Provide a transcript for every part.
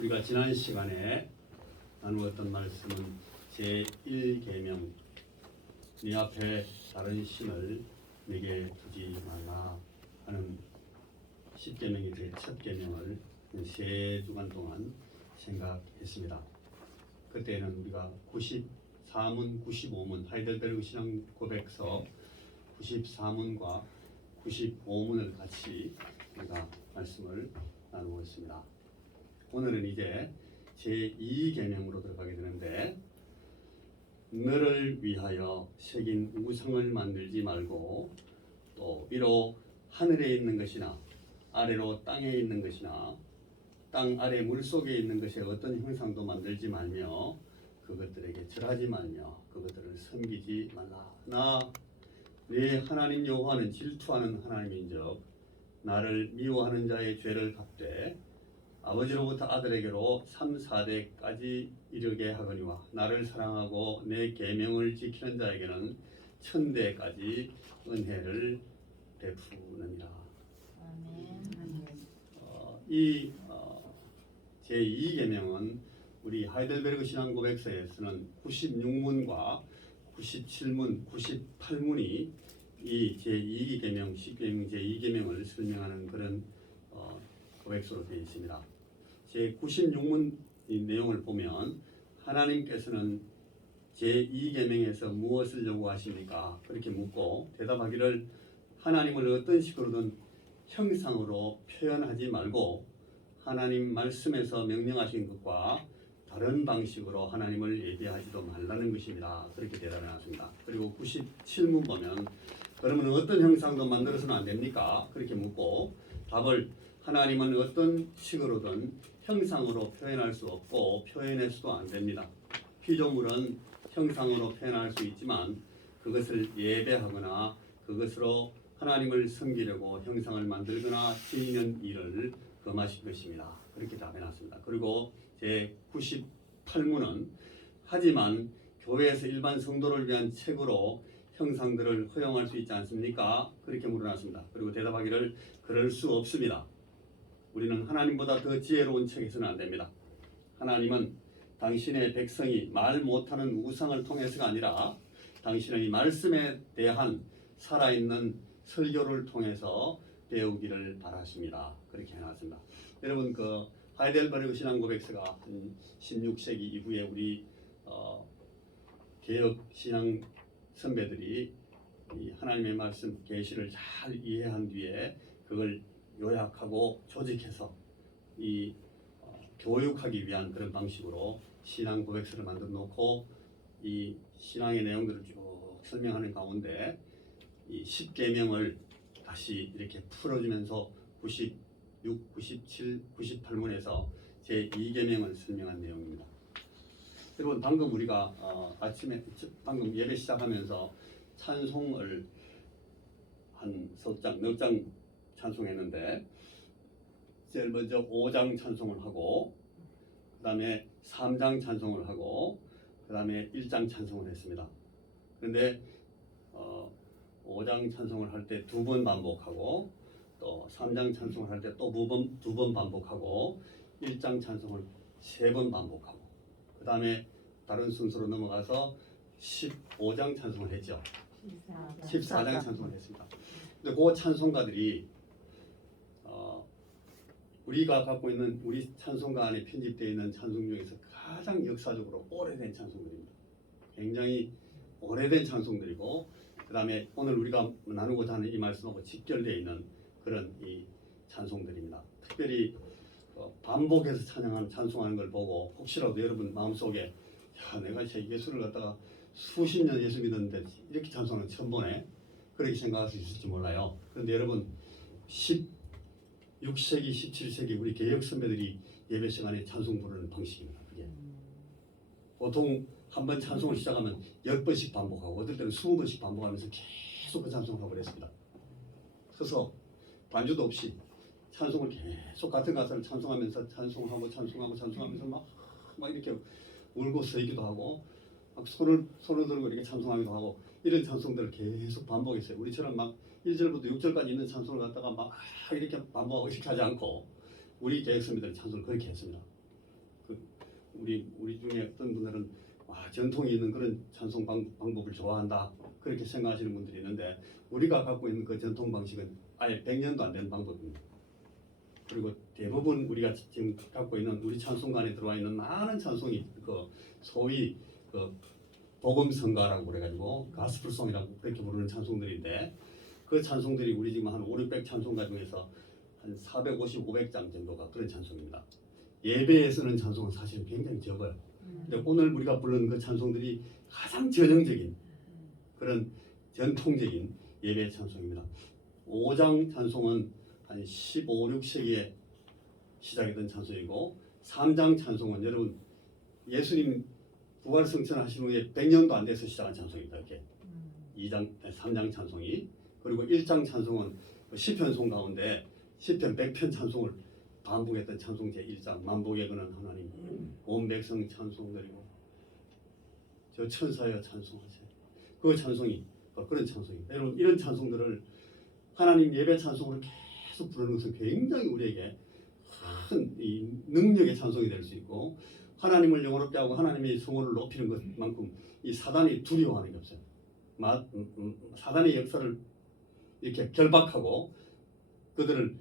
우리가 지난 시간에 나누었던 말씀은 제1계명 네 앞에 다른 신을 내게 두지 말라 하는 10계명의 제1 계명을 3주간 동안 생각했습니다. 그때는 우리가 94문, 95문 하이델베르그 신앙 고백서 94문과 95문을 같이 우리가 말씀을 나누고 있습니다. 오늘은 이제 제2계명으로 들어가게 되는데, 너를 위하여 새긴 우상을 만들지 말고 또 위로 하늘에 있는 것이나 아래로 땅에 있는 것이나 땅 아래 물속에 있는 것의 어떤 형상도 만들지 말며 그것들에게 절하지 말며 그것들을 섬기지 말라. 나 네 하나님 여호와는 질투하는 하나님인즉 나를 미워하는 자의 죄를 갚되 아버지로부터 아들에게로 3, 4대까지 이르게 하거니와 나를 사랑하고 내 계명을 지키는 자에게는 1000대까지 은혜를 베푸느니라. 이 제2계명은 우리 하이델베르그 신앙 고백서에서는 96문과 97문, 98문이 이 제2계명, 10계명, 제2계명을 설명하는 그런 고백서로 되어 있습니다. 제96문 이 내용을 보면 하나님께서는 제2계명에서 무엇을 요구하십니까? 그렇게 묻고 대답하기를 하나님을 어떤 식으로든 형상으로 표현하지 말고 하나님 말씀에서 명령하신 것과 다른 방식으로 하나님을 예배하지도 말라는 것입니다. 그렇게 대답해 놨습니다. 그리고 97문 보면 그러면 어떤 형상도 만들어서는 안 됩니까? 그렇게 묻고 답을 하나님은 어떤 식으로든 형상으로 표현할 수 없고 표현해서도 안 됩니다. 피조물은 형상으로 표현할 수 있지만 그것을 예배하거나 그것으로 하나님을 섬기려고 형상을 만들거나 지니는 일을 금하신 것입니다. 그렇게 답해놨습니다. 그리고 제98문은 하지만 교회에서 일반 성도를 위한 책으로 형상들을 허용할 수 있지 않습니까? 그렇게 물어놨습니다. 그리고 대답하기를 그럴 수 없습니다. 우리는 하나님보다 더 지혜로운 책에서는 안 됩니다. 하나님은 당신의 백성이 말 못하는 우상을 통해서가 아니라 당신의 말씀에 대한 살아있는 설교를 통해서 배우기를 바라십니다. 그렇게 해놨습니다. 여러분 그 하이델베르그 신앙 고백서가 16세기 이후에 우리 개혁 신앙 선배들이 이 하나님의 말씀 계시를 잘 이해한 뒤에 그걸 요약하고 조직해서 이 교육하기 위한 그런 방식으로 신앙 고백서를 만들어 놓고 이 신앙의 내용들을 쭉 설명하는 가운데 이 10계명을 다시 이렇게 풀어주면서 96, 97, 98문에서 제2계명을 설명한 내용입니다. 여러분 방금 우리가 아침에 방금 예배 시작하면서 찬송을 한 넉 장 찬송했는데 제일 먼저 5장 찬송을 하고 그 다음에 3장 찬송을 하고 그 다음에 1장 찬송을 했습니다. 그런데 5장 찬송을 할 때 2번 반복하고 또 3장 찬송을 할 때 또 두 번 반복하고 1장 찬송을 3번 반복하고 그 다음에 다른 순서로 넘어가서 15장 찬송을 했죠. 14장 찬송을 했습니다. 근데 그 찬송가들이 우리가 갖고 있는 우리 찬송가 안에 편집되어 있는 찬송 중에서 가장 역사적으로 오래된 찬송들입니다. 굉장히 오래된 찬송들이고 그 다음에 오늘 우리가 나누고자 하는 이 말씀하고 직결되어 있는 그런 이 찬송들입니다. 특별히 반복해서 찬송하는 걸 보고 혹시라도 여러분 마음속에 야 내가 예수를 갖다가 수십 년 예수 믿었는데 이렇게 찬송하는 처음 보네 그렇게 생각할 수 있을지 몰라요. 그런데 여러분 16세기 17세기 우리 개혁 선배들이 예배 시간에 찬송 부르는 방식입니다. 그게 보통 한 번 찬송을 시작하면 10번씩 반복하고 어떨 때는 20번씩 반복하면서 계속 그 찬송을 하고 그랬습니다. 서서 반주도 없이 찬송을 계속 같은 가사를 찬송하면서 찬송하면서 막 이렇게 울고 서기도 하고 막 손을 들고 이렇게 찬송하기도 하고 이런 찬송들을 계속 반복했어요. 우리처럼 막 1절부터 6절까지 있는 찬송을 갖다가 막 이렇게 반복하고 이렇게 하지 않고 우리 개혁 선배들은 찬송을 그렇게 했습니다. 우리 중에 어떤 분들은 전통이 있는 그런 찬송 방법을 좋아한다 그렇게 생각하시는 분들이 있는데 우리가 갖고 있는 그 전통 방식은 아예 100년도 안 된 방법입니다. 그리고 대부분 우리가 지금 갖고 있는 우리 찬송관에 들어와 있는 많은 찬송이 그 소위 그 복음성가라고 그래가지고 가스펠송이라고 그렇게 부르는 찬송들인데 그 찬송들이 우리 지금 한 5, 600 찬송가 중에서 한 450, 500장 정도가 그런 찬송입니다. 예배에 쓰는 찬송은 사실은 굉장히 적어요. 근데 오늘 우리가 부르는 그 찬송들이 가장 전형적인 그런 전통적인 예배 찬송입니다. 5장 찬송은 한 15, 16세기에 시작했던 찬송이고 3장 찬송은 여러분 예수님 부활 성천하신 후에 100년도 안 돼서 시작한 찬송입니다. 이렇게 3장 찬송이 그리고 1장 찬송은 시편송 가운데 시편 100편 찬송을 반복했던 찬송 제1장 만복에 거는 하나님 온 백성 찬송드리고 저 천사여 찬송하세요. 그 찬송이 그런 찬송입니다. 여러분 이런 찬송들을 하나님 예배 찬송으로 계속 부르는 것은 굉장히 우리에게 큰 이 능력의 찬송이 될 수 있고 하나님을 영화롭게 하고 하나님의 성호를 높이는 것만큼 이 사단이 두려워하는 게 없어요. 사단의 역사를 이렇게 결박하고 그들을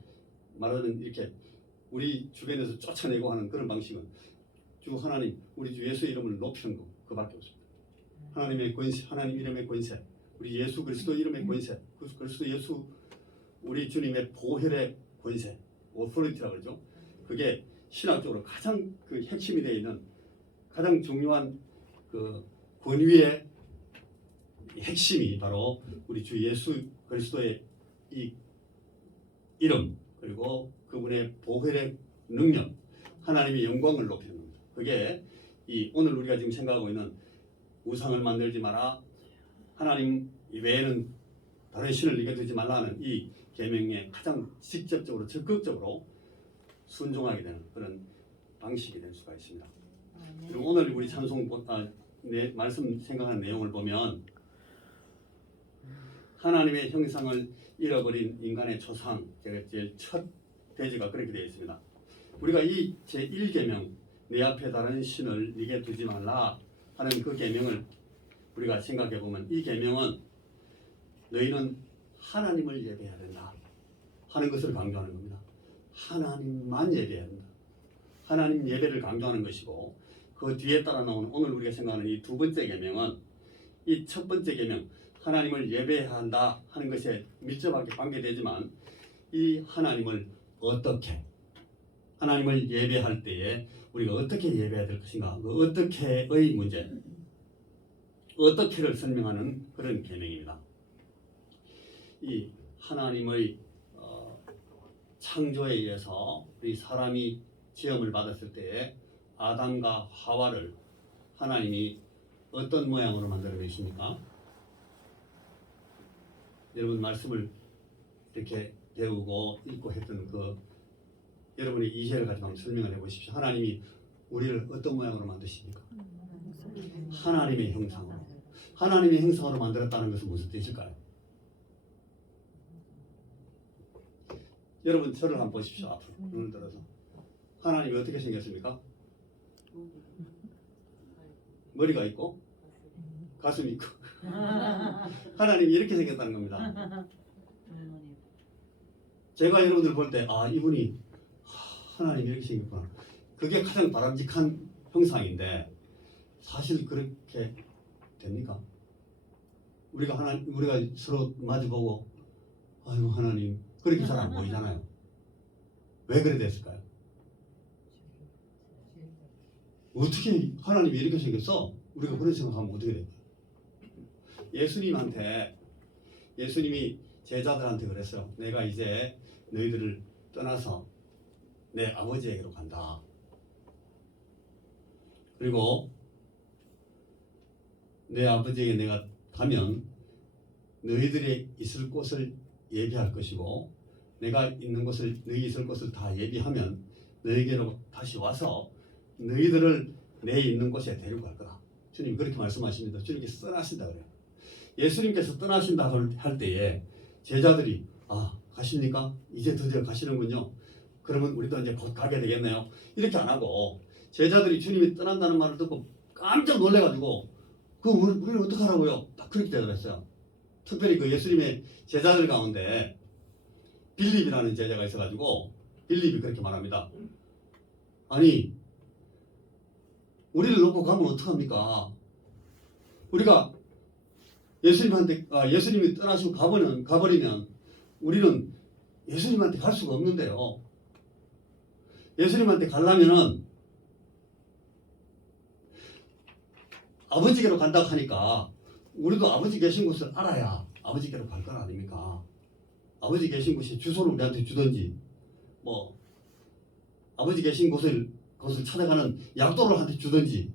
말하자면 이렇게 우리 주변에서 쫓아내고 하는 그런 방식은 주 하나님 우리 주 예수의 이름을 높이는 것 그밖에 없습니다. 하나님의 권세, 하나님 이름의 권세, 우리 예수 그리스도 이름의 권세, 그리스도 예수 우리 주님의 보혈의 권세, 오토리티라고 그러죠. 그게 신학적으로 가장 그 핵심이 되어 있는 가장 중요한 그 권위의 핵심이 바로 우리 주 예수 그리스도의 이 이름 그리고 그분의 보혈의 능력, 하나님의 영광을 높이는 겁니다. 그게 이 오늘 우리가 지금 생각하고 있는 우상을 만들지 마라, 하나님 외에는 다른 신을 이겨두지 말라는 이 계명에 가장 직접적으로 적극적으로 순종하게 되는 그런 방식이 될 수가 있습니다. 그리고 오늘 우리 찬송 말씀 생각하는 내용을 보면 하나님의 형상을 잃어버린 인간의 초상, 제일 첫 대지가 그렇게 되어 있습니다. 우리가 이 제1계명 내 앞에 다른 신을 네게 두지 말라 하는 그 계명을 우리가 생각해 보면 이 계명은 너희는 하나님을 예배해야 된다 하는 것을 강조하는 겁니다. 하나님만 예배해야 된다. 하나님 예배를 강조하는 것이고 그 뒤에 따라 나오는 오늘 우리가 생각하는 이 두 번째 계명은 이 첫 번째 계명 하나님을 예배해야 한다 하는 것에 밀접하게 관계되지만 이 하나님을 어떻게 하나님을 예배할 때에 우리가 어떻게 예배해야 될 것인가 그 어떻게의 문제 어떻게를 설명하는 그런 계명입니다. 이 하나님의 창조에 의해서 이 사람이 지음을 받았을 때에 아담과 하와를 하나님이 어떤 모양으로 만들어 계십니까? 여러분 말씀을 이렇게 배우고 읽고 했던 그 여러분의 이해를 가지고 한번 설명을 해보십시오. 하나님이 우리를 어떤 모양으로 만드십니까? 하나님의 형상으로. 하나님의 형상으로 만들었다는 것은 무슨 뜻일까요? 여러분 저를 한번 보십시오. 앞으로 눈을 들어서 하나님이 어떻게 생겼습니까? 머리가 있고 가슴이 있고 하나님이 이렇게 생겼다는 겁니다. 제가 여러분들 볼 때 이분이 하나님이 이렇게 생겼구나. 그게 가장 바람직한 형상인데 사실 그렇게 됩니까? 우리가 서로 마주보고 아이고 하나님 그렇게 잘 안 보이잖아요. 왜 그래 됐을까요? 어떻게 하나님이 이렇게 생겼어? 우리가 그런 생각하면 어떻게 될까요? 예수님이 제자들한테 그랬어요. 내가 이제 너희들을 떠나서 내 아버지에게로 간다. 그리고 내 아버지에게 내가 가면 너희들이 있을 곳을 예비할 것이고 내가 있는 곳을 너희 있을 곳을 다 예비하면 너희에게로 다시 와서 너희들을 내 있는 곳에 데리고 갈 거다. 주님 그렇게 말씀하십니다. 주님께서 떠나신다 그래요. 예수님께서 떠나신다 할 때에 제자들이 가십니까? 이제 드디어 가시는군요. 그러면 우리도 이제 곧 가게 되겠네요. 이렇게 안 하고 제자들이 주님이 떠난다는 말을 듣고 깜짝 놀래가지고 우리는 어떡하라고요? 딱 그렇게 대답했어요. 특별히 그 예수님의 제자들 가운데 빌립이라는 제자가 있어가지고 빌립이 그렇게 말합니다. 아니 우리를 놓고 가면 어떡합니까? 우리가 예수님이 떠나시고 가버리면 우리는 예수님한테 갈 수가 없는데요. 예수님한테 가려면은 아버지께로 간다고 하니까 우리도 아버지 계신 곳을 알아야 아버지께로 갈 건 아닙니까? 아버지 계신 곳이 주소를 우리한테 주든지 뭐 아버지 계신 그것을 찾아가는 약도를 한테 주든지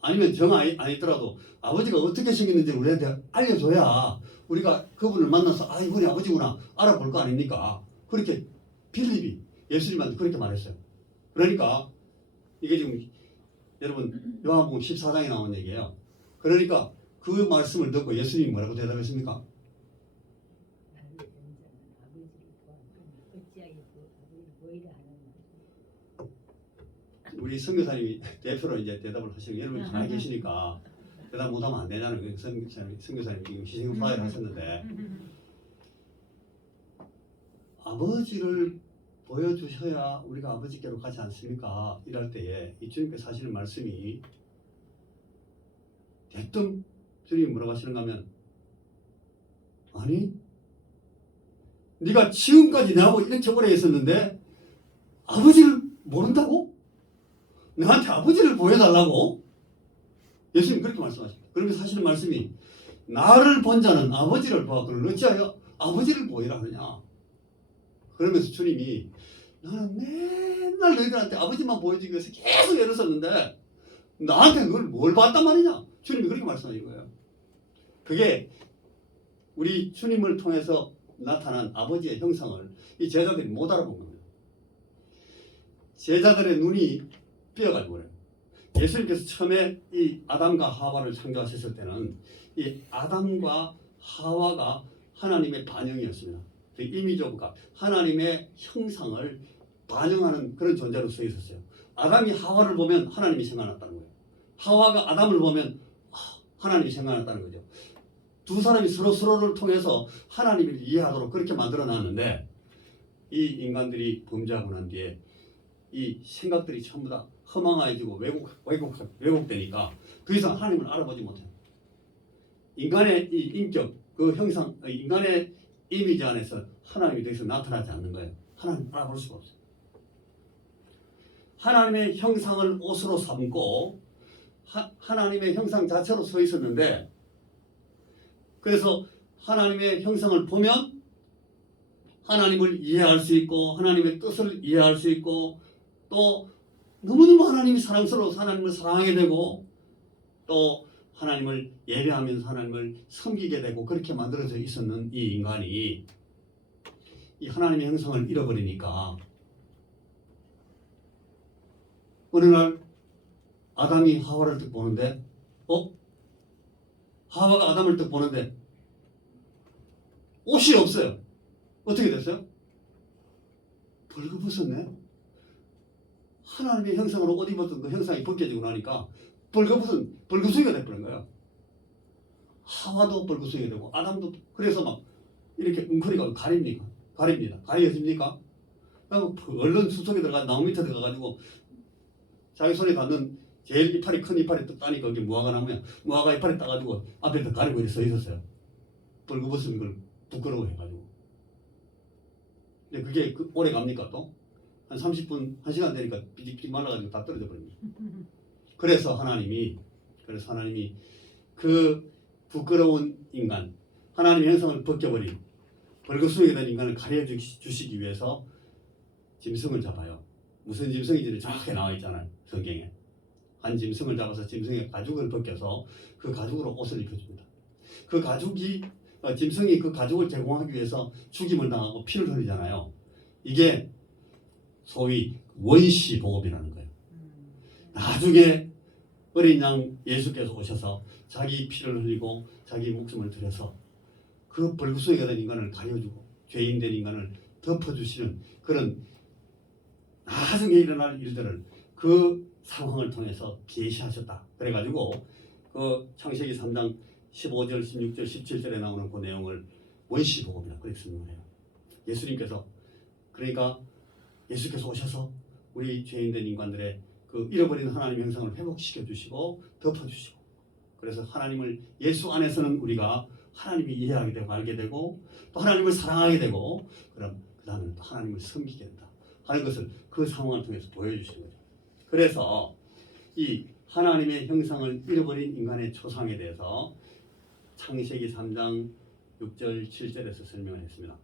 아니면 정 아니더라도 아버지가 어떻게 생겼는지 우리한테 알려줘야 우리가 그분을 만나서 이분이 아버지구나 알아볼 거 아닙니까? 그렇게 빌립이 예수님한테 그렇게 말했어요. 그러니까 이게 지금 여러분 요한복음 14장에 나온 얘기예요. 그러니까 그 말씀을 듣고 예수님이 뭐라고 대답했습니까? 우리 선교사님이 대표로 이제 대답을 하시는 여러분이 가만히 계시니까 대답 못하면 안 되냐는 그 선교사님이 지금 희생사회를 하셨는데 아버지를 보여주셔야 우리가 아버지께로 가지 않습니까? 이럴 때에 이 주님께서 하시는 말씀이 대뜸 주님이 뭐라고 하시는가 하면 아니 네가 지금까지 나하고 이렇게 오래 있었는데 아버지를 모른다고? 나한테 아버지를 보여달라고? 예수님 그렇게 말씀하십니다. 그러면서 하시는 말씀이 나를 본 자는 아버지를 보았거늘 어찌하여 아버지를 보이라 하느냐. 그러면서 주님이 나는 맨날 너희들한테 아버지만 보여주기 위해서 계속 애를 썼는데 나한테 그걸 뭘 봤단 말이냐. 주님이 그렇게 말씀하신 거예요. 그게 우리 주님을 통해서 나타난 아버지의 형상을 이 제자들이 못 알아본 겁니다. 제자들의 눈이 삐어가지고 그래요. 예수님께서 처음에 이 아담과 하와를 창조하셨을 때는 이 아담과 하와가 하나님의 반영이었습니다. 그 이미지가 하나님의 형상을 반영하는 그런 존재로 서 있었어요. 아담이 하와를 보면 하나님이 생각났다는 거예요. 하와가 아담을 보면 하나님이 생각났다는 거죠. 두 사람이 서로를 통해서 하나님을 이해하도록 그렇게 만들어 놨는데 이 인간들이 범죄하고 난 뒤에 이 생각들이 전부 다 허망해지고 왜곡되니까 더 이상 하나님을 알아보지 못해요. 인간의 이 인격, 그 형상, 인간의 이미지 안에서 하나님이 더 이상 나타나지 않는 거예요. 하나님 알아볼 수가 없어요. 하나님의 형상을 옷으로 삼고 하나님의 형상 자체로 서 있었는데 그래서 하나님의 형상을 보면 하나님을 이해할 수 있고 하나님의 뜻을 이해할 수 있고 또 너무너무 하나님이 사랑스러워서 하나님을 사랑하게 되고 또 하나님을 예배하면서 하나님을 섬기게 되고 그렇게 만들어져 있었는 이 인간이 이 하나님의 형상을 잃어버리니까 어느 날 아담이 하와를 딱 보는데 하와가 아담을 딱 보는데 옷이 없어요. 어떻게 됐어요? 벌거벗었네. 하나님의 형상으로 옷 입었던 그 형상이 벗겨지고 나니까 벌거숭이가 돼버린 거예요. 하와도 벌거숭이가 되고 아담도 그래서 막 이렇게 웅크리가 가립니다. 가려집니까? 얼른 숲속에 들어가 나무 밑에 들어가가지고 자기 손에 닿는 제일 이파리 큰 이파리 딱 따니까 거기 무화과 나무야. 무화과 이파리 따가지고 앞에 더 가리고 이렇게 서 있었어요. 벌거벗은 걸 부끄러워해가지고. 근데 그게 오래 갑니까 또? 한 30분, 1시간 되니까 삐직삐직 말라가지고 다 떨어져 버립니다. 그래서 하나님이 그 부끄러운 인간, 하나님의 형상을 벗겨버린 벌거숭이가 된 인간을 가려주시기 위해서 짐승을 잡아요. 무슨 짐승인지는 정확하게 나와 있잖아요. 성경에. 한 짐승을 잡아서 짐승의 가죽을 벗겨서 그 가죽으로 옷을 입혀줍니다. 그 가죽이 짐승이 그 가죽을 제공하기 위해서 죽임을 당하고 피를 흘리잖아요. 이게 소위 원시 복음이라는 거예요. 나중에 어린 양 예수께서 오셔서 자기 피를 흘리고 자기 목숨을 들여서 그 벌거숭이가 된 인간을 가려주고 죄인 된 인간을 덮어주시는 그런 나중에 일어날 일들을 그 상황을 통해서 계시하셨다. 그래가지고 그 창세기 3장 15절, 16절, 17절에 나오는 그 내용을 원시복음이라고 그렇게 설명을 해요. 예수님께서 그러니까 예수께서 오셔서 우리 죄인된 인간들의 그 잃어버린 하나님의 형상을 회복시켜 주시고 덮어 주시고 그래서 하나님을 예수 안에서는 우리가 하나님을 이해하게 되고 알게 되고 또 하나님을 사랑하게 되고 그럼 그 다음에 또 하나님을 섬기게 된다 하는 것을 그 상황을 통해서 보여주시는 거죠. 그래서 이 하나님의 형상을 잃어버린 인간의 초상에 대해서 창세기 3장 6절 7절에서 설명을 했습니다.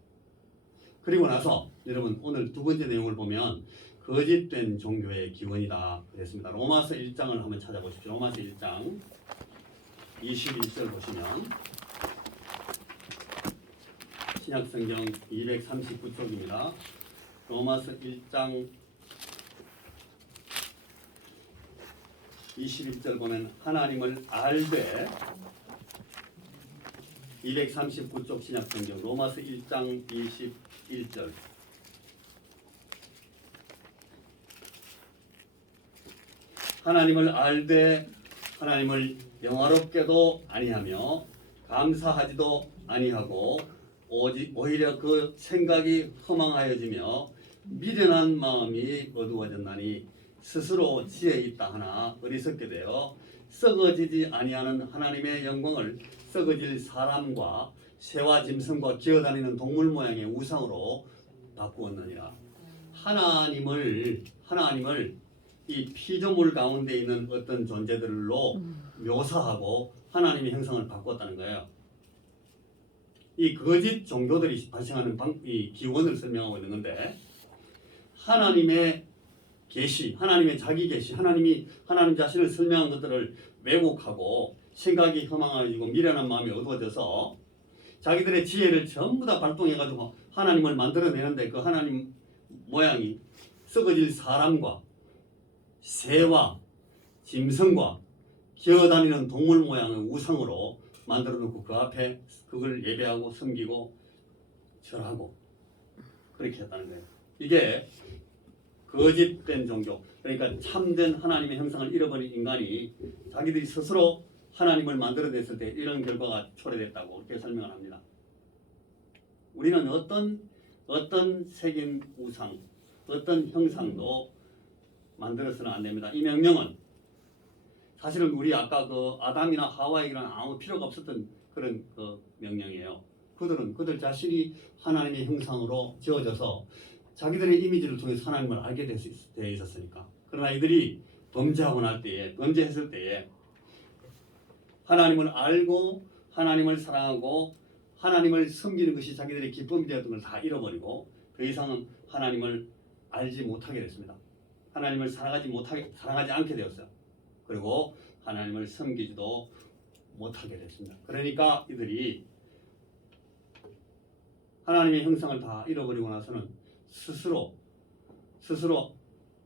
그리고 나서 여러분 오늘 두 번째 내용을 보면 거짓된 종교의 기원이다 그랬습니다. 로마서 1장을 한번 찾아보십시오. 로마서 1장 21절 보시면 신약성경 239쪽입니다. 로마서 1장 21절 보면 하나님을 알되 239쪽 신약성경 로마서 1장 21절 하나님을 알되 하나님을 영화롭게도 아니하며 감사하지도 아니하고 오히려 그 생각이 허망하여지며 미련한 마음이 어두워졌나니 스스로 지혜 있다 하나 어리석게 되어 썩어지지 아니하는 하나님의 영광을 썩어질 사람과 새와 짐승과 기어다니는 동물 모양의 우상으로 바꾸었느니라. 하나님을 이 피조물 가운데 있는 어떤 존재들로 묘사하고 하나님의 형상을 바꿨다는 거예요. 이 거짓 종교들이 발생하는 이 기원을 설명하고 있는 건데 하나님의 계시, 하나님의 자기 계시, 하나님이 하나님 자신을 설명한 것들을 왜곡하고 생각이 허망해지고 미련한 마음이 어두워져서 자기들의 지혜를 전부 다 발동해가지고 하나님을 만들어내는데 그 하나님 모양이 썩어질 사람과 새와 짐승과 기어다니는 동물 모양의 우상으로 만들어놓고 그 앞에 그걸 예배하고 섬기고 절하고 그렇게 했다는 거예요. 이게 거짓된 종교, 그러니까 참된 하나님의 형상을 잃어버린 인간이 자기들이 스스로 하나님을 만들어냈을 때 이런 결과가 초래됐다고 그렇게 설명을 합니다. 우리는 어떤 색인 우상, 어떤 형상도 만들어서는 안 됩니다. 이 명령은 사실은 우리 아까 그 아담이나 하와에게는 아무 필요가 없었던 그런 그 명령이에요. 그들 자신이 하나님의 형상으로 지어져서 자기들의 이미지를 통해서 하나님을 알게 되어 있었으니까. 그러나 이들이 범죄했을 때에 하나님을 알고 하나님을 사랑하고 하나님을 섬기는 것이 자기들의 기쁨이 되었던 걸 다 잃어버리고 더 이상은 하나님을 알지 못하게 됐습니다. 하나님을 사랑하지 않게 되었어요. 그리고 하나님을 섬기지도 못하게 됐습니다. 그러니까 이들이 하나님의 형상을 다 잃어버리고 나서는 스스로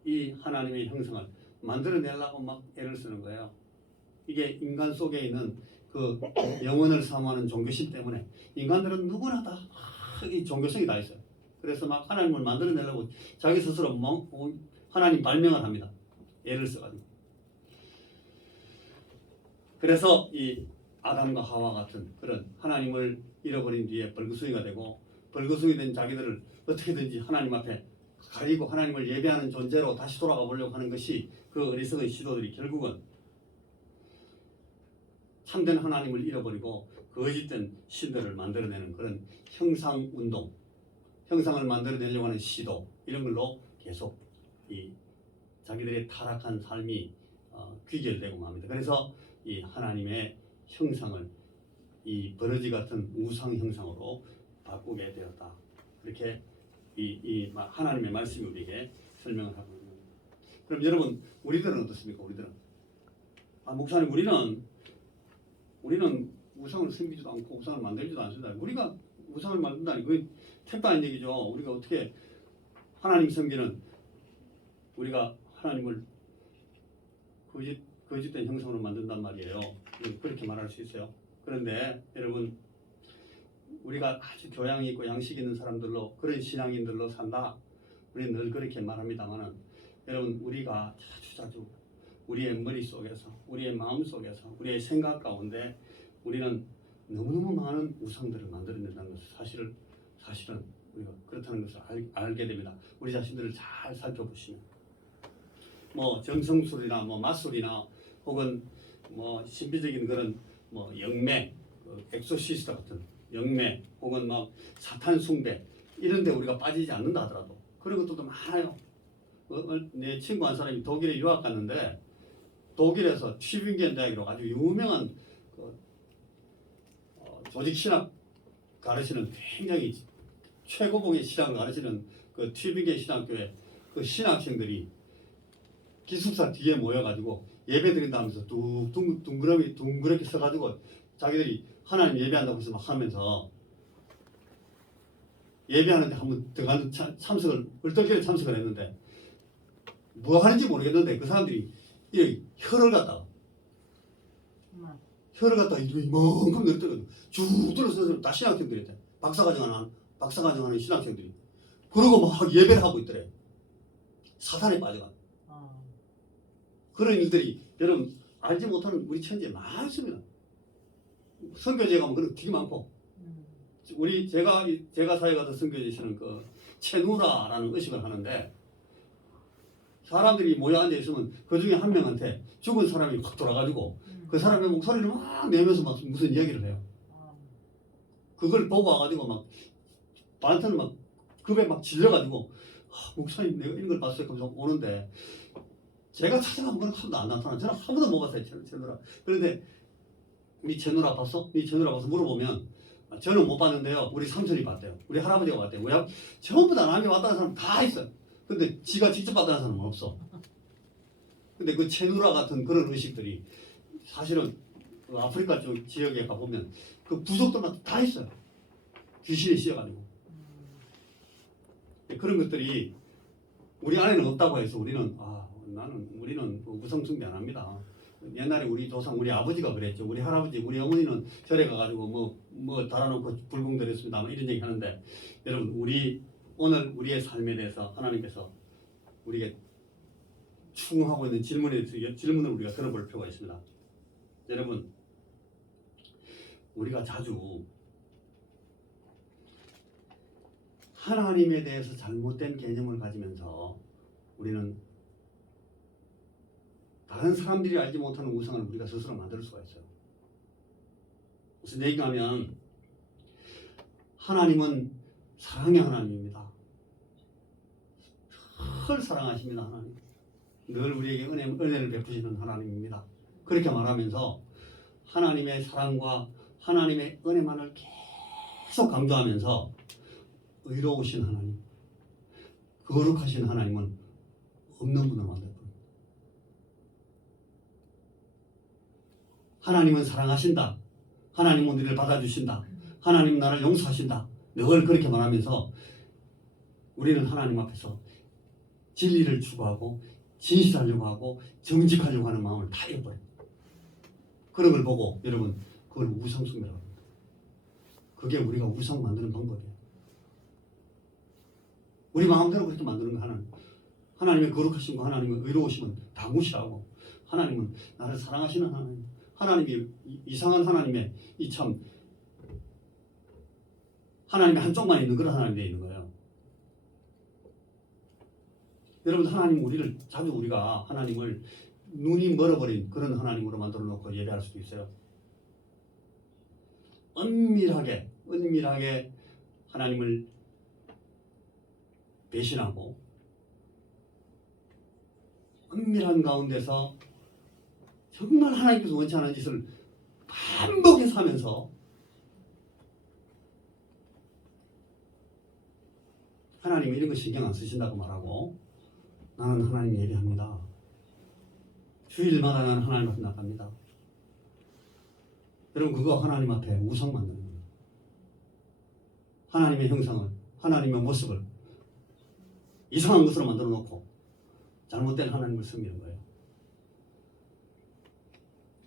이 하나님의 형상을 만들어내려고 막 애를 쓰는 거예요. 이게 인간 속에 있는 그 영혼을 사모하는 종교심 때문에 인간들은 누구나 다 이 종교성이 다 있어요. 그래서 막 하나님을 만들어내려고 자기 스스로 하나님 발명을 합니다. 애를 써가지고. 그래서 이 아담과 하와 같은 그런 하나님을 잃어버린 뒤에 벌거숭이가 되고 벌거숭이 된 자기들을 어떻게든지 하나님 앞에 가리고 하나님을 예배하는 존재로 다시 돌아가 보려고 하는 것이 그 어리석은 시도들이 결국은 참된 하나님을 잃어버리고 거짓된 신들을 만들어내는 그런 형상운동, 형상을 만들어내려고 하는 시도 이런 걸로 계속 이 자기들의 타락한 삶이 귀결되고 맙니다. 그래서 이 하나님의 형상을 이 버러지 같은 우상 형상으로 바꾸게 되었다. 그렇게 이 하나님의 말씀이 우리에게 설명을 하고 있는 거예요. 그럼 여러분 우리들은 어떻습니까? 목사님 우리는 우상을 섬기지도 않고 우상을 만들지도 않습니다. 우리가 우상을 만든다니 그게 택도 아닌 얘기죠. 우리가 어떻게 하나님 섬기는 우리가 하나님을 거짓된 형상으로 만든단 말이에요. 그렇게 말할 수 있어요. 그런데 여러분 우리가 아주 교양이 있고 양식 있는 사람들로 그런 신앙인들로 산다. 우리는 늘 그렇게 말합니다만은 여러분 우리가 자주 우리의 머릿속에서 우리의 마음속에서 우리의 생각 가운데 우리는 너무너무 많은 우상들을 만들어낸다는 것을 사실은 우리가 그렇다는 것을 알게 됩니다. 우리 자신들을 잘 살펴보시면 뭐 정성술이나 뭐 마술이나 혹은 뭐 신비적인 그런 뭐 영매, 엑소시스트 같은 영매 혹은 막 사탄 숭배 이런 데 우리가 빠지지 않는다 하더라도 그런 것들도 많아요. 내 친구 한 사람이 독일에 유학 갔는데 독일에서 튜빙겐 대학이라고 아주 유명한 조직 신학 가르치는 굉장히 최고봉의 신학을 가르치는 그 튜빙겐 신학교에 그 신학생들이 기숙사 뒤에 모여가지고 예배 드린다면서 둥그렇게 서가지고 자기들이 하나님 예배한다고 해서 막 하면서 예배하는데 한번 들어가는 참석을 얼떨결에 참석을 했는데 뭐 하는지 모르겠는데 그 사람들이 이 혀를 갖다가 이만큼 늘어뜨려 쭉 들어서서 다 신학생들이었대. 박사과정하는 신학생들이 그러고 막 예배를 하고 있더래. 사탄에 빠져가. 그런 일들이 여러분 알지 못하는 우리 천지에 많습니다. 선교제 가면 그런 되게 많고 제가 사회 가서 선교제시는 그 체누라라는 의식을 하는데 사람들이 모여 앉아 있으면 그 중에 한 명한테 죽은 사람이 확 돌아가지고 그 사람의 목소리를 막 내면서 막 무슨 이야기를 해요. 그걸 보고 와가지고 막 반thân 막 급에 막 질려가지고 목사님 내가 이런 걸 봤어요. 그러면서 오는데 제가 찾아가면 그런 한 번도 안 나타나. 저는 한 번도 못 봤어요. 제누라. 그런데 니 제누라 봤어? 니 제누라 봐서 물어보면 저는 못 봤는데요. 우리 삼촌이 봤대요. 우리 할아버지가 봤대요. 우리 전부 다 남이 왔다는 사람 다 있어요. 근데 지가 직접 봤다는 사람은 없어. 근데 그 체누라 같은 그런 의식들이 사실은 그 아프리카 쪽 지역에 가보면 그 부족들만 다 있어요. 귀신이 씌어가지고. 그런 것들이 우리 안에는 없다고 해서 우리는 우상숭배 안 합니다. 옛날에 우리 조상, 우리 아버지가 그랬죠. 우리 할아버지, 우리 어머니는 절에 가가지고 뭐 달아놓고 불공 드렸습니다. 이런 얘기 하는데 여러분 오늘 우리의 삶에 대해서 하나님께서 우리에게 추궁하고 있는 질문에 대해서 질문을 우리가 들어볼 필요가 있습니다. 여러분 우리가 자주 하나님에 대해서 잘못된 개념을 가지면서 우리는 다른 사람들이 알지 못하는 우상을 우리가 스스로 만들 수가 있어요. 무슨 얘기가 하면 하나님은 사랑의 하나님입니다. 늘 사랑하십니다. 하나님. 늘 우리에게 은혜를 베푸시는 하나님입니다. 그렇게 말하면서 하나님의 사랑과 하나님의 은혜만을 계속 강조하면서 의로우신 하나님, 거룩하신 하나님은 없는 분을 만들어요. 하나님은 사랑하신다. 하나님은 우리를 받아주신다. 하나님은 나를 용서하신다. 늘 그렇게 말하면서 우리는 하나님 앞에서 진리를 추구하고 진실하려고 하고 정직하려고 하는 마음을 다 잃어버려요. 그런 걸 보고 여러분 그걸 우상숭배라고 합니다. 그게 우리가 우상 만드는 방법이에요. 우리 마음대로 그렇게 만드는 거 하나님의 거룩하심과 하나님의 의로우심은 다 무시하고 하나님은 나를 사랑하시는 하나님, 하나님이 이상한 하나님의 하나님의 한쪽만 있는 그런 하나님이 되어 있는 거예요. 여러분 하나님 우리가 하나님을 눈이 멀어버린 그런 하나님으로 만들어 놓고 예배할 수도 있어요. 은밀하게 하나님을 배신하고 은밀한 가운데서 정말 하나님께서 원치 않은 짓을 반복해서 하면서 하나님 이런 거 신경 안 쓰신다고 말하고 나는 하나님 예배합니다. 주일마다 나는 하나님 앞에 나갑니다. 여러분 그거 하나님 앞에 우상 만드는 거예요. 하나님의 형상을, 하나님의 모습을 이상한 것으로 만들어 놓고 잘못된 하나님을 섬기는 거예요.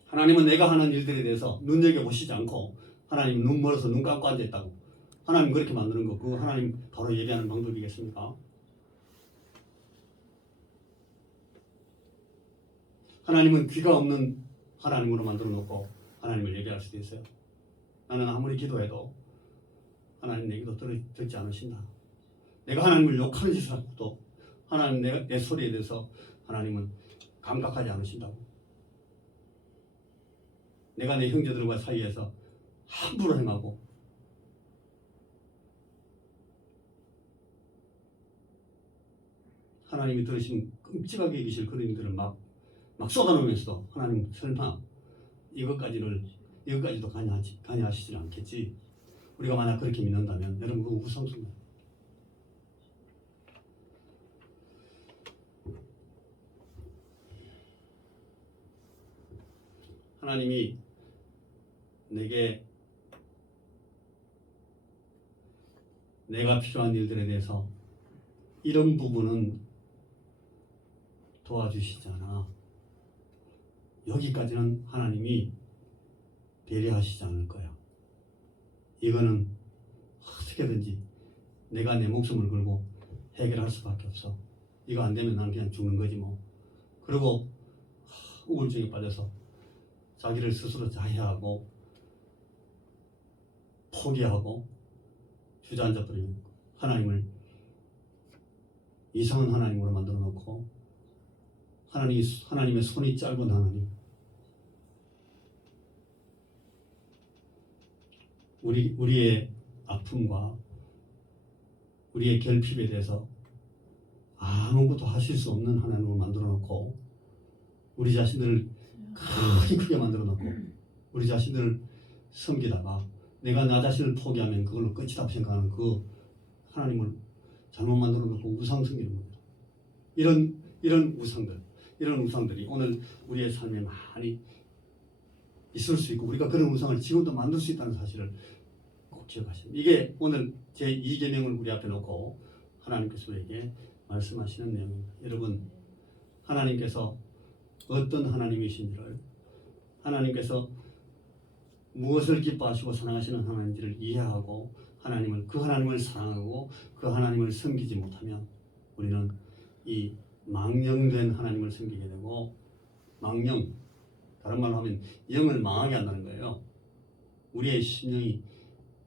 하나님은 내가 하는 일들에 대해서 눈여겨보시지 않고 하나님 눈 멀어서 눈 감고 앉아있다고 하나님 그렇게 만드는 거 그거 하나님 바로 예배하는 방법이겠습니까? 하나님은 귀가 없는 하나님으로 만들어 놓고 하나님을 예배할 수도 있어요. 나는 아무리 기도해도 하나님 내 기도 듣지 않으신다. 내가 하나님을 욕하는 짓을 하고도 하나님 내 소리에 대해서 하나님은 감각하지 않으신다고. 내가 내 형제들과 사이에서 함부로 행하고 하나님이 들으시면 끔찍하게 여기실 그런 일들을 막 쏟아놓으면서도 하나님 설마 이것까지도 관여하시지 않겠지. 우리가 만약 그렇게 믿는다면 여러분 그거 우상숭배예요. 하나님이 내가 필요한 일들에 대해서 이런 부분은 도와주시잖아. 여기까지는 하나님이 배려하시지 않을 거야. 이거는 어떻게든지 내가 내 목숨을 걸고 해결할 수밖에 없어. 이거 안 되면 난 그냥 죽는 거지 뭐. 그리고 우울증에 빠져서 자기를 스스로 자해하고 포기하고 주저앉아 버리는 하나님을 이상한 하나님으로 만들어 놓고 하나님의 손이 짧은 하나님, 우리의 아픔과 우리의 결핍에 대해서 아무것도 하실 수 없는 하나님으로 만들어 놓고 우리 자신들을 크게 만들어 놓고 우리 자신들을 섬기다가 내가 나 자신을 포기하면 그걸로 끝이다 생각하는 그 하나님을 잘못 만들어 놓고 우상 섬기는 겁니다. 이런 우상들이 오늘 우리의 삶에 많이 있을 수 있고 우리가 그런 우상을 지금도 만들 수 있다는 사실을 꼭 기억하십니다. 이게 오늘 제2계명을 우리 앞에 놓고 하나님께서 우리에게 말씀하시는 내용입니다. 여러분, 하나님께서 어떤 하나님이신지를, 하나님께서 무엇을 기뻐하시고 사랑하시는 하나님인지를 이해하고 그 하나님을 사랑하고 그 하나님을 섬기지 못하면 우리는 이 망령된 하나님을 섬기게 되고, 망령, 다른 말로 하면 영을 망하게 한다는 거예요. 우리의 심령이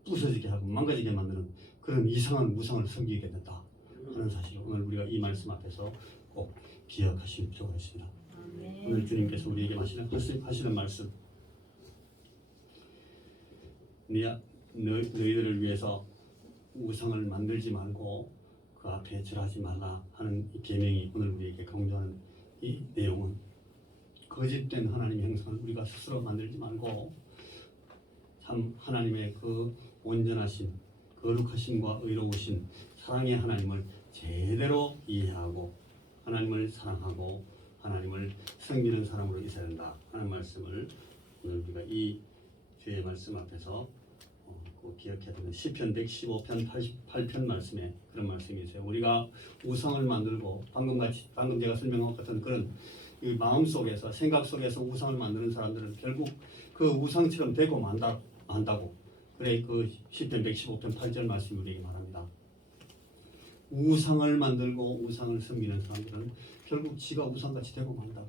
부서지게 하고 망가지게 만드는 그런 이상한 우상을 섬기게 된다 하는 사실을 오늘 우리가 이 말씀 앞에서 꼭 기억하시면 좋겠습니다. 오늘 주님께서 우리에게 하시는 말씀, 너희들을 위해서 우상을 만들지 말고 그 앞에 절하지 말라 하는 이 계명이 오늘 우리에게 강조하는 이 내용은 거짓된 하나님의 형상을 우리가 스스로 만들지 말고 참 하나님의 그 온전하신 거룩하심과 의로우신 사랑의 하나님을 제대로 이해하고 하나님을 사랑하고 하나님을 섬기는 사람으로 있어야 된다 하는 말씀을 오늘 우리가 이 주의 말씀 앞에서 꼭 기억해야 되는 시편 115편 88편 말씀에 그런 말씀이 있어요. 우리가 우상을 만들고 방금 제가 설명한 것 같은 그런 이 마음 속에서 생각 속에서 우상을 만드는 사람들은 결국 그 우상처럼 되고 만다고. 그래 그 시편 115편 8절 말씀이 우리에게 말합니다. 우상을 만들고 우상을 섬기는 사람들은 결국 지가 우상같이 되고 만다고.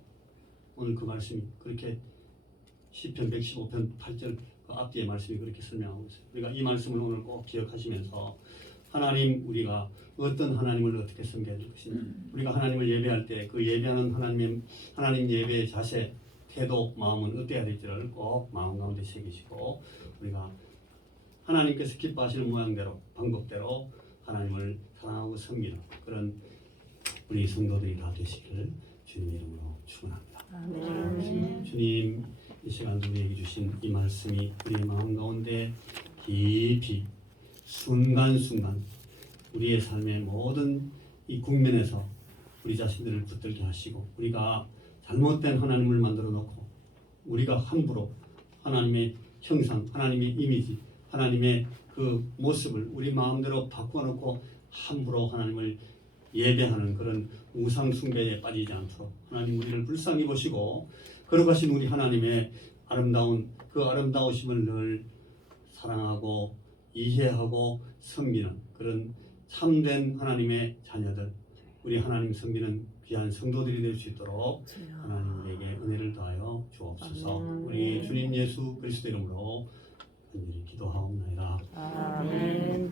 오늘 그 말씀이 그렇게 시편 115편 8절 그 앞뒤의 말씀이 그렇게 설명하고 있어요. 우리가 이 말씀을 오늘 꼭 기억하시면서 하나님, 우리가 어떤 하나님을 어떻게 섬겨야 될 것인지, 우리가 하나님을 예배할 때 그 예배하는 하나님 예배의 자세, 태도, 마음은 어때야 될지를 꼭 마음 가운데 새기시고 우리가 하나님께서 기뻐하시는 모양대로 방법대로 하나님을 사랑하고 섬기는 그런 우리 성도들이 다 되시기를 주님 이름으로 축원합니다. 아멘. 주님, 이 시간 우리에게 주신 이 말씀이 우리 마음 가운데 깊이 순간순간 우리의 삶의 모든 이 국면에서 우리 자신들을 붙들게 하시고 우리가 잘못된 하나님을 만들어 놓고 우리가 함부로 하나님의 형상, 하나님의 이미지, 하나님의 그 모습을 우리 마음대로 바꿔놓고 함부로 하나님을 예배하는 그런 우상 숭배에 빠지지 않도록 하나님 우리를 불쌍히 보시고 거룩하신 우리 하나님의 아름다우심을 늘 사랑하고 이해하고 섬기는 그런 참된 하나님의 자녀들, 우리 하나님 섬기는 귀한 성도들이 될 수 있도록 하나님에게 은혜를 더하여 주옵소서. 우리 주님 예수 그리스도 이름으로 간절히 기도하옵나이다. 아멘.